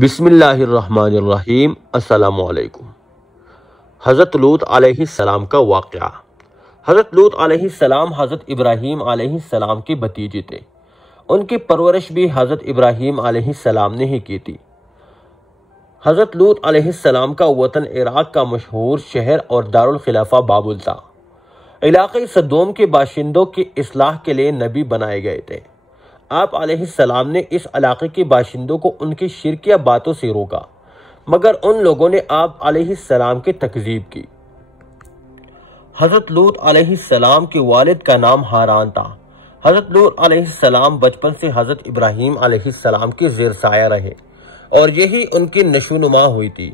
بسم اللہ الرحمن الرحیم۔ السلام علیکم۔ حضرت لوط علیہ السلام کا واقعہ۔ حضرت لوط علیہ السلام حضرت ابراہیم علیہ السلام کے بھتیجے تھے۔ ان کی پرورش بھی حضرت ابراہیم علیہ السلام نے ہی کی تھی۔ حضرت لوط علیہ السلام کا وطن عراق کا مشہور شہر اور دارالخلافہ بابل تھا۔ علاقے صدوم کے باشندوں کی اصلاح کے لیے نبی بنائے گئے تھے۔ آپ علیہ السلام نے اس علاقے کے باشندوں کو ان کی شرکیہ باتوں سے روکا، مگر ان لوگوں نے آپ علیہ السلام کی تکذیب کی۔ حضرت لوط علیہ السلام کے والد کا نام ہاران تھا۔ حضرت لوط علیہ السلام بچپن سے حضرت ابراہیم علیہ السلام کے زیر سایہ رہے اور یہی ان کی نشوونما ہوئی تھی۔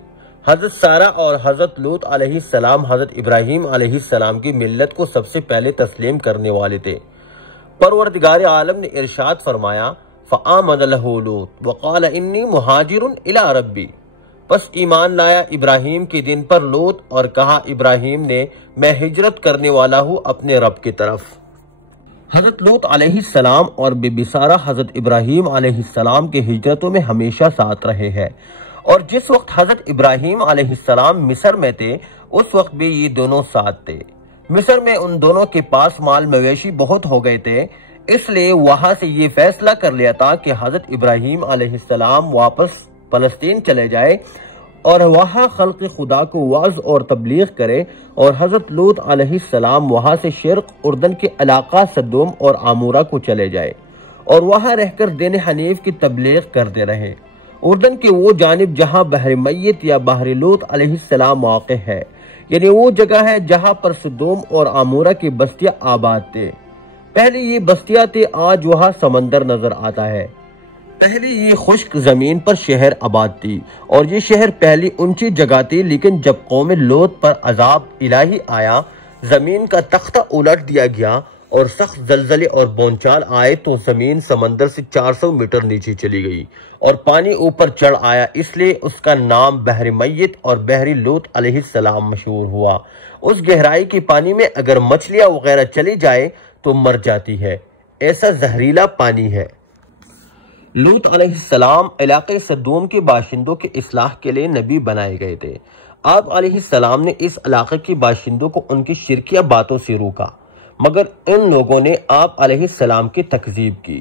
حضرت سارہ اور حضرت لوط علیہ السلام حضرت ابراہیم علیہ السلام کی ملت کو سب سے پہلے تسلیم کرنے والے تھے۔ پروردگار عالم نے ارشاد فرمایا، فآمن لہ لوط وقال انی مہاجر الی ربی، پس ایمان لایا ابراہیم کے دن پر لوط اور کہا ابراہیم نے، میں ہجرت کرنے والا ہوں اپنے رب کی طرف۔ حضرت لوط علیہ السلام اور بی بی سارہ حضرت ابراہیم علیہ السلام کے ہجرتوں میں ہمیشہ ساتھ رہے ہیں، اور جس وقت حضرت ابراہیم علیہ السلام مصر میں تھے اس وقت بھی یہ دونوں ساتھ تھے۔ مصر میں ان دونوں کے پاس مال مویشی بہت ہو گئے تھے، اس لیے وہاں سے یہ فیصلہ کر لیا تھا کہ حضرت ابراہیم علیہ السلام واپس فلسطین چلے جائے اور وہاں خلق خدا کو وعظ اور تبلیغ کرے، اور حضرت لوط علیہ السلام وہاں سے شرق اردن کے علاقہ صدوم اور عمورہ کو چلے جائے اور وہاں رہ کر دین حنیف کی تبلیغ کرتے رہے۔ اردن کی وہ جانب جہاں بحر میت یا بحر لوط علیہ السلام واقع ہے، یعنی وہ جگہ ہے جہاں پر صدوم اور عمورہ کی بستیاں آباد تھے۔ پہلے یہ بستیاں تھے، آج وہاں سمندر نظر آتا ہے۔ پہلے یہ خشک زمین پر شہر آباد تھی اور یہ شہر پہلی اونچی جگہ تھی، لیکن جب قوم لوط پر عذاب الہی آیا، زمین کا تختہ الٹ دیا گیا اور سخت زلزلے اور بونچال آئے تو زمین سمندر سے 400 میٹر نیچے چلی گئی اور پانی اوپر چڑھ آیا، اس لیے اس کا نام بحر میت اور بحر لوط علیہ السلام مشہور ہوا۔ اس گہرائی کے پانی میں اگر مچھلیاں وغیرہ چلی جائے تو مر جاتی ہے، ایسا زہریلا پانی ہے۔ لوط علیہ السلام علاقے صدوم کے باشندوں کی اصلاح کے لیے نبی بنائے گئے تھے۔ آپ علیہ السلام نے اس علاقے کے باشندوں کو ان کی شرکیہ باتوں سے روکا، مگر ان لوگوں نے آپ علیہ السلام کی تکذیب کی۔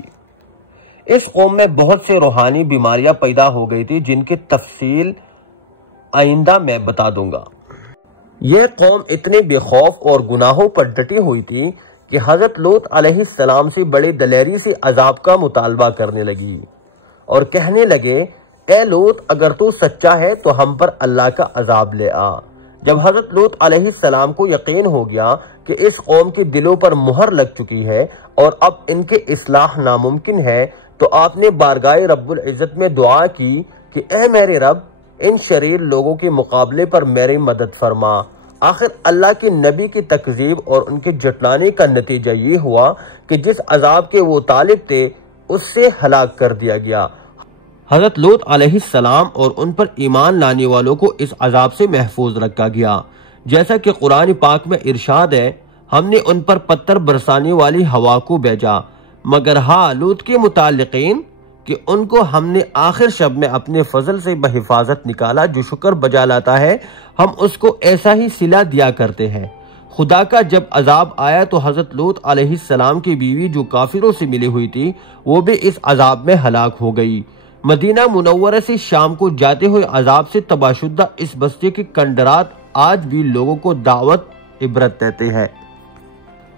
اس قوم میں بہت سے روحانی بیماریاں پیدا ہو گئی تھی، جن کی تفصیل آئندہ میں بتا دوں گا۔ یہ قوم اتنے بے خوف اور گناہوں پر ڈٹی ہوئی تھی کہ حضرت لوط علیہ السلام سے بڑے دلیری سے عذاب کا مطالبہ کرنے لگی اور کہنے لگے، اے لوط، اگر تو سچا ہے تو ہم پر اللہ کا عذاب لے آ۔ جب حضرت لوط علیہ السلام کو یقین ہو گیا کہ اس قوم کے دلوں پر مہر لگ چکی ہے اور اب ان کے اصلاح ناممکن ہے، تو آپ نے بارگاہ رب العزت میں دعا کی کہ اے میرے رب، ان شریر لوگوں کے مقابلے پر میری مدد فرما۔ آخر اللہ کے نبی کی تکذیب اور ان کے جھٹلانے کا نتیجہ یہ ہوا کہ جس عذاب کے وہ طالب تھے اس سے ہلاک کر دیا گیا۔ حضرت لوط علیہ السلام اور ان پر ایمان لانے والوں کو اس عذاب سے محفوظ رکھا گیا، جیسا کہ قرآن پاک میں ارشاد ہے، ہم نے ان پر پتھر برسانے والی ہوا کو بھیجا، مگر ہاں لوط کے متعلقین کہ ان کو ہم نے آخر شب میں اپنے فضل سے بحفاظت نکالا، جو شکر بجا لاتا ہے ہم اس کو ایسا ہی صلہ دیا کرتے ہیں۔ خدا کا جب عذاب آیا تو حضرت لوط علیہ السلام کی بیوی جو کافروں سے ملی ہوئی تھی وہ بھی اس عذاب میں ہلاک ہو گئی۔ مدینہ منورہ سے شام کو جاتے ہوئے عذاب سے تباہ شدہ اس بستی کے کنڈرات آج بھی لوگوں کو دعوت عبرت دیتے ہیں۔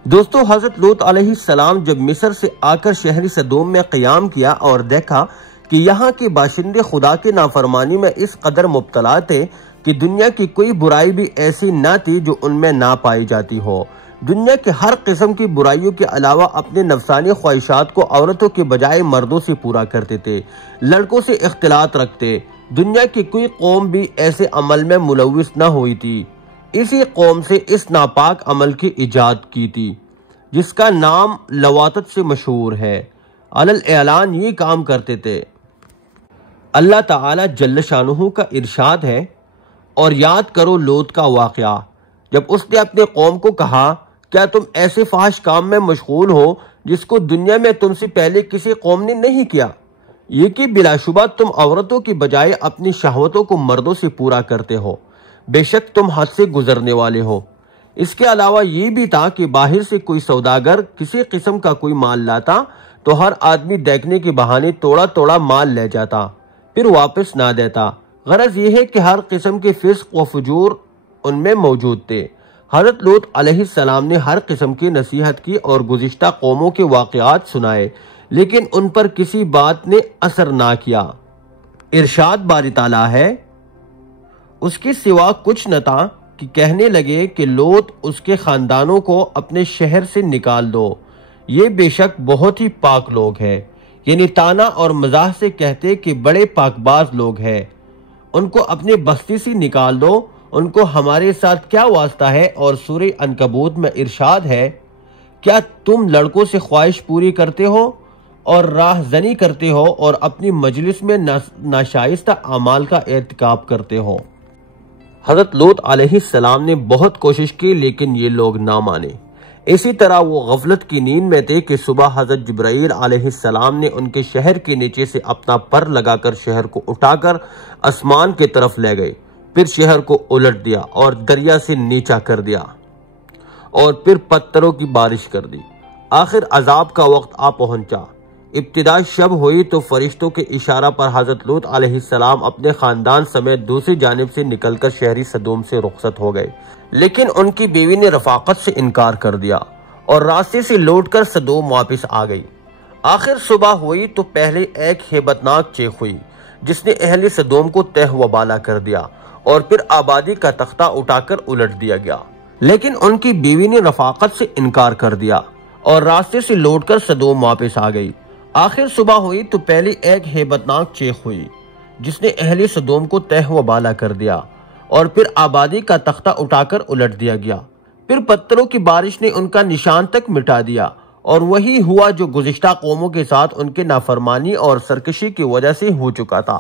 دوستو، حضرت لوط علیہ السلام جب مصر سے آ کر شہر صدوم میں قیام کیا اور دیکھا کہ یہاں کے باشندے خدا کے نافرمانی میں اس قدر مبتلا تھے کہ دنیا کی کوئی برائی بھی ایسی نہ تھی جو ان میں نہ پائی جاتی ہو۔ دنیا کے ہر قسم کی برائیوں کے علاوہ اپنے نفسانی خواہشات کو عورتوں کے بجائے مردوں سے پورا کرتے تھے، لڑکوں سے اختلاط رکھتے۔ دنیا کی کوئی قوم بھی ایسے عمل میں ملوث نہ ہوئی تھی۔ اسی قوم سے اس ناپاک عمل کی ایجاد کی تھی، جس کا نام لواطت سے مشہور ہے۔ علل اعلان یہ کام کرتے تھے۔ اللہ تعالی جل شانہ کا ارشاد ہے، اور یاد کرو لوط کا واقعہ، جب اس نے اپنے قوم کو کہا، کیا تم ایسے فحش کام میں مشغول ہو جس کو دنیا میں تم سے پہلے کسی قوم نے نہیں کیا؟ یہ کہ بلا شبہ تم عورتوں کی بجائے اپنی شہوتوں کو مردوں سے پورا کرتے ہو، بے شک تم حد سے گزرنے والے ہو۔ اس کے علاوہ یہ بھی تھا کہ باہر سے کوئی سوداگر کسی قسم کا کوئی مال لاتا تو ہر آدمی دیکھنے کے بہانے توڑا توڑا مال لے جاتا، پھر واپس نہ دیتا۔ غرض یہ ہے کہ ہر قسم کے فسق و فجور ان میں موجود تھے۔ حضرت لوط علیہ السلام نے ہر قسم کی نصیحت کی اور گزشتہ قوموں کے واقعات سنائے، لیکن ان پر کسی بات نے اثر نہ کیا۔ ارشاد باری تعالیٰ ہے، اس کے سوا کچھ نہ تھا کہ کہنے لگے کہ لوط اس کے خاندانوں کو اپنے شہر سے نکال دو، یہ بے شک بہت ہی پاک لوگ ہیں۔ یعنی تانا اور مزاح سے کہتے کہ بڑے پاک باز لوگ ہیں، ان کو اپنے بستی سے نکال دو، ان کو ہمارے ساتھ کیا واسطہ ہے۔ اور سورہ عنکبوت میں ارشاد ہے، کیا تم لڑکوں سے خواہش پوری کرتے ہو اور راہ زنی کرتے ہو اور اپنی مجلس میں ناشائستہ اعمال کا ارتکاب کرتے ہو۔ حضرت لوط علیہ السلام نے بہت کوشش کی لیکن یہ لوگ نہ مانے۔ اسی طرح وہ غفلت کی نیند میں تھے کہ صبح حضرت جبرائیل علیہ السلام نے ان کے شہر کے نیچے سے اپنا پر لگا کر شہر کو اٹھا کر آسمان کی طرف لے گئے، پھر شہر کو الٹ دیا اور دریا سے نیچا کر دیا اور پھر پتھروں کی بارش کر دی۔ آخر عذاب کا وقت آ پہنچا۔ ابتدا شب ہوئی تو فرشتوں کے اشارہ پر حضرت لوط علیہ السلام اپنے خاندان سمیت دوسری جانب سے نکل کر شہری سدوم سے رخصت ہو گئے، لیکن ان کی بیوی نے رفاقت سے انکار کر دیا اور راستے سے لوٹ کر سدوم واپس آ گئی۔ آخر صبح ہوئی تو پہلے ایک ہیبت ناک چیخ ہوئی جس نے اہل سدوم کو تہ و بالا کر دیا اور پھر آبادی کا تختہ اٹھا کر الٹ دیا گیا، لیکن ان کی بیوی نے رفاقت سے انکار کر دیا اور راستے سے لوٹ کر سدوم واپس آ گئی۔ آخر صبح ہوئی تو پہلے ایک ہیبت ناک چیخ ہوئی جس نے اہل سدوم کو تہ و بالا کر دیا اور پھر آبادی کا تختہ اٹھا کر الٹ دیا گیا، پھر پتھروں کی بارش نے ان کا نشان تک مٹا دیا، اور وہی ہوا جو گزشتہ قوموں کے ساتھ ان کے نافرمانی اور سرکشی کی وجہ سے ہو چکا تھا۔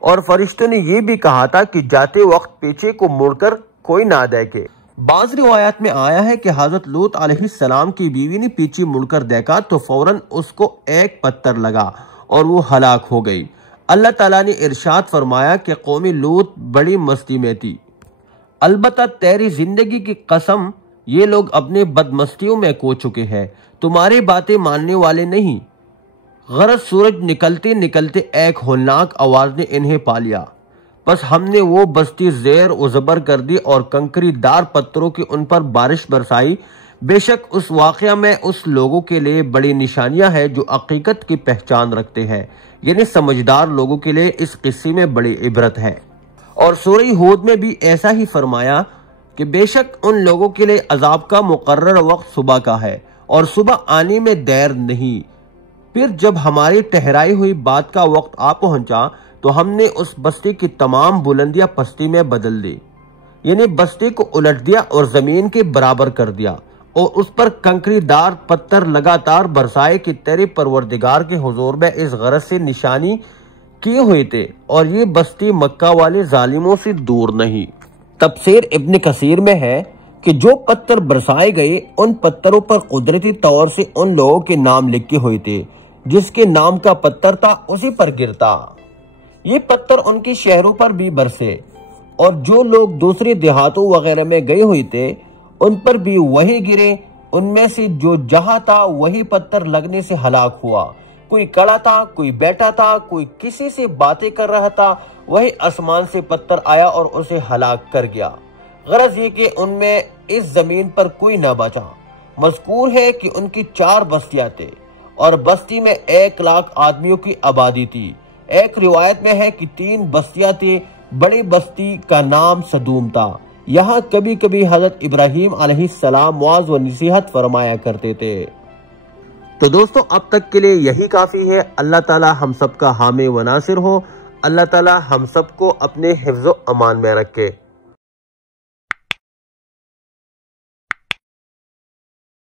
اور فرشتوں نے یہ بھی کہا تھا کہ جاتے وقت پیچھے کو مڑ کر کوئی نہ دیکھے۔ بعض روایات میں آیا ہے کہ حضرت لوط علیہ السلام کی بیوی نے پیچھے مڑ کر دیکھا تو فوراً اس کو ایک پتھر لگا اور وہ ہلاک ہو گئی۔ اللہ تعالیٰ نے ارشاد فرمایا کہ قوم لوط بڑی مستی میں تھی، البتہ تیری زندگی کی قسم یہ لوگ اپنے بدمستیوں میں کھو چکے ہیں، تمہاری باتیں ماننے والے نہیں۔ غرض سورج نکلتے نکلتے ایک ہولناک آواز نے انہیں پا لیا، بس ہم نے وہ بستی زیر و زبر کر دی اور کنکری دار پتھروں کی ان پر بارش برسائی۔ بے شک اس واقعہ میں اس لوگوں کے لیے بڑی نشانیاں ہیں جو حقیقت کی پہچان رکھتے ہیں، یعنی سمجھدار لوگوں کے لیے اس قصے میں بڑی عبرت ہے۔ اور سورہ ہود میں بھی ایسا ہی فرمایا کہ بے شک ان لوگوں کے لیے عذاب کا مقرر وقت صبح کا ہے اور صبح آنے میں دیر نہیں۔ پھر جب ہماری ٹھہرائی ہوئی بات کا وقت آ پہنچا تو ہم نے اس بستی کی تمام بلندیاں پستی میں بدل دی، یعنی بستی کو الٹ دیا اور زمین کے برابر کر دیا اور اس پر کنکری دار پتھر لگاتار برسائے کہ تیرے پروردگار کے حضور میں اس غرض سے نشانی کیے ہوئے تھے اور یہ بستی مکہ والے ظالموں سے دور نہیں۔ تفسیر ابن کثیر میں ہے کہ جو پتھر برسائے گئے ان پتھروں پر قدرتی طور سے ان لوگوں کے نام لکھے ہوئے تھے، جس کے نام کا پتھر تھا اسی پر گرتا۔ یہ پتھر ان کے شہروں پر بھی برسے اور جو لوگ دوسرے دیہاتوں وغیرہ میں گئے ہوئے تھے ان پر بھی وہی گرے، ان میں سے جو جہاں تھا وہی پتھر لگنے سے ہلاک ہوا، کوئی کڑا تھا، کوئی بیٹھا تھا، کوئی کسی سے باتیں کر رہا تھا، وہی آسمان سے پتھر آیا اور اسے ہلاک کر گیا۔ غرض یہ کہ ان میں اس زمین پر کوئی نہ بچا۔ مذکور ہے کہ ان کی 4 بستیاں تھے اور بستی میں 1,00,000 آدمیوں کی آبادی تھی۔ ایک روایت میں ہے کہ 3 بستیاں تھیں، بڑی بستی کا نام سدوم تھا، یہاں کبھی کبھی حضرت ابراہیم علیہ السلام واعظ و نصیحت فرمایا کرتے تھے۔ تو دوستو اب تک کے لیے یہی کافی ہے۔ اللہ تعالی ہم سب کا حامی و ناصر ہو، اللہ تعالی ہم سب کو اپنے حفظ و امان میں رکھے۔